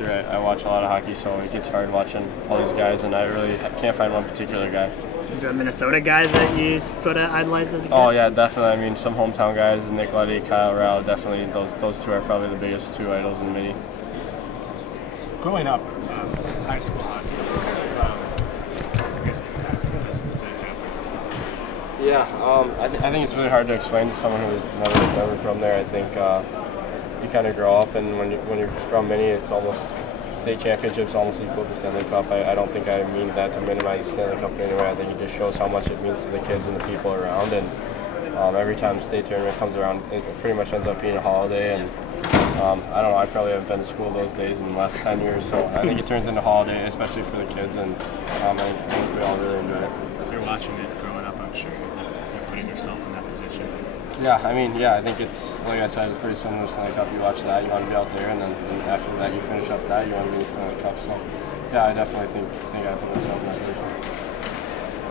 I watch a lot of hockey, so it gets hard watching all these guys, and I really can't find one particular guy. Is there a Minnesota guy that you sort of idolize as a kid? Oh yeah, definitely. I mean, some hometown guys, Nick Leddy, Kyle Rao, definitely. Those two are probably the biggest two idols in Mini. Growing up, high school hockey, what kind of, I guess, impact does that have? Yeah, I think it's really hard to explain to someone who's never from there. I think you kind of grow up, and when you're from Mini, it's almost state championships almost equal to Stanley Cup. I don't think I mean that to minimize Stanley Cup anyway. I think it just shows how much it means to the kids and the people around. And every time the state tournament comes around, it pretty much ends up being a holiday. And I don't know, I probably haven't been to school those days in the last 10 years, so I think it turns into a holiday, especially for the kids, and I think we all really enjoy it. So you're watching it growing up, I'm sure you're putting yourself in that position. Yeah, I mean, I think it's, like I said, it's pretty similar to Stanley Cup. You watch that, you want to be out there, and then after that you finish up that, you want to be in the Stanley Cup. So, yeah, I definitely think I put myself in that position.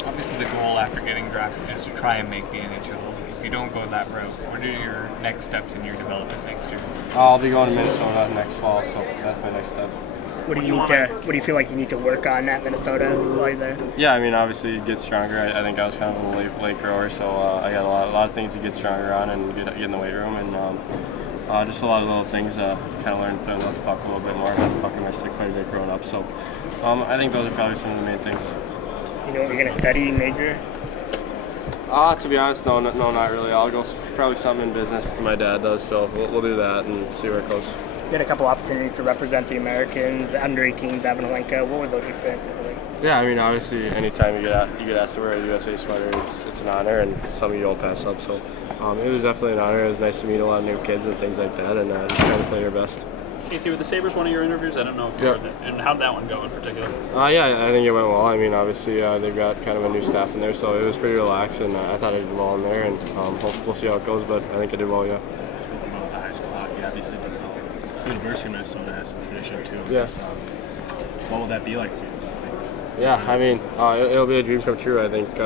Obviously the goal after getting drafted is to try and make the NHL. If you don't go that route, what are your next steps in your development next year? I'll be going to Minnesota next fall, so that's my next step. What do you feel like you need to work on at Minnesota while you're there? Yeah, I mean, obviously get stronger. I think I was kind of a late grower, so I got a lot of things to get stronger on and get in the weight room, and just a lot of little things. Kind of learn to play without the puck a little bit more. I've had the puck in my stick quite a bit growing up, so I think those are probably some of the main things. You know what you're going to study, major? To be honest, no, not really. I'll go probably something in business as my dad does, so we'll do that and see where it goes. You had a couple opportunities to represent the Americans, the under-18s, Avanolenka. What were those experiences like? Yeah, I mean, obviously, anytime you get asked to wear a USA sweater, it's an honor, and it's something you don't pass up. So it was definitely an honor. It was nice to meet a lot of new kids and things like that, and just trying to play your best. Casey, were the Sabres one of your interviews? I don't know if you heard it. And how'd that one go in particular? Yeah, I think it went well. I mean, obviously, they've got kind of a new staff in there, so it was pretty relaxed, and I thought I did well in there, and we'll see how it goes, but I think I did well, yeah. Speaking about the high school hockey, obviously the University of Minnesota has some tradition too. Yeah. What will that be like for you? Yeah, I mean, it'll be a dream come true. I think,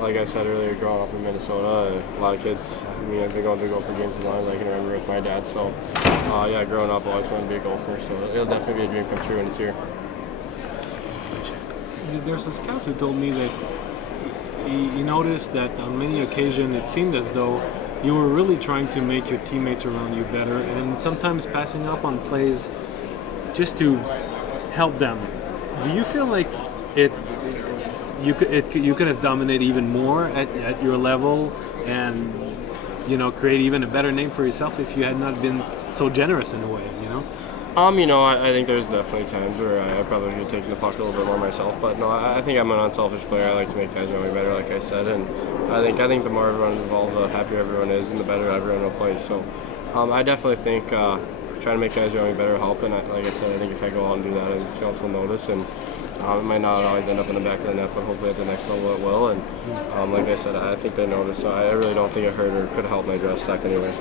like I said earlier, growing up in Minnesota, a lot of kids, I mean, I've been going to Gopher games as long as I can remember with my dad. So, yeah, growing up, I always wanted to be a Gopher. So it'll definitely be a dream come true when it's here. There's a scout who told me that he noticed that on many occasions it seemed as though you were really trying to make your teammates around you better, and sometimes passing up on plays just to help them. Do you feel like you could have dominated even more at your level, and create even a better name for yourself if you had not been so generous in a way, I think there's definitely times where I probably could have taken the puck a little bit more myself, but no, I think I'm an unselfish player. I like to make guys know me better, like I said, and I think the more everyone is involved, the happier everyone is, and the better everyone will play. So, I definitely think trying to make guys know me better will help, and like I said, I think if I go out and do that, it's also notice, and it might not always end up in the back of the net, but hopefully at the next level it will. And like I said, I think they notice, so I really don't think it hurt or could help my draft stock anyway.